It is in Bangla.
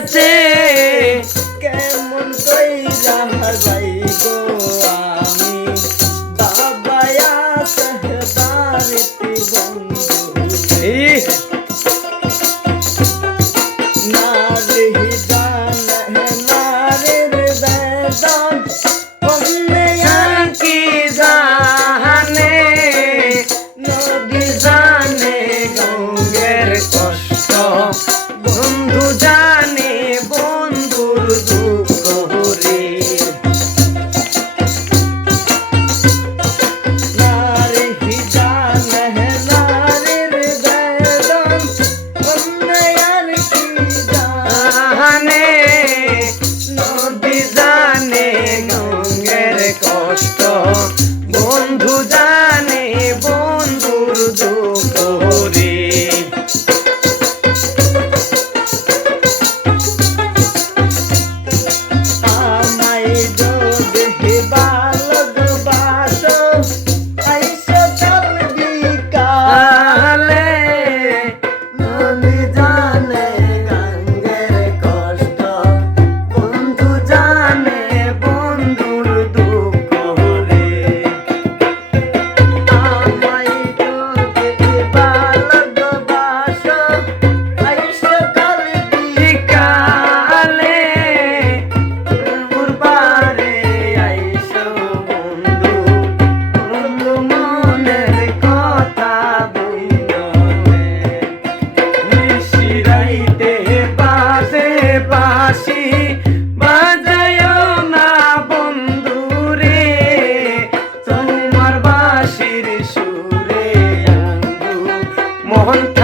আছে। কেমন কইরা যাই গো আমি? বাবা সাহবারিতে মোহন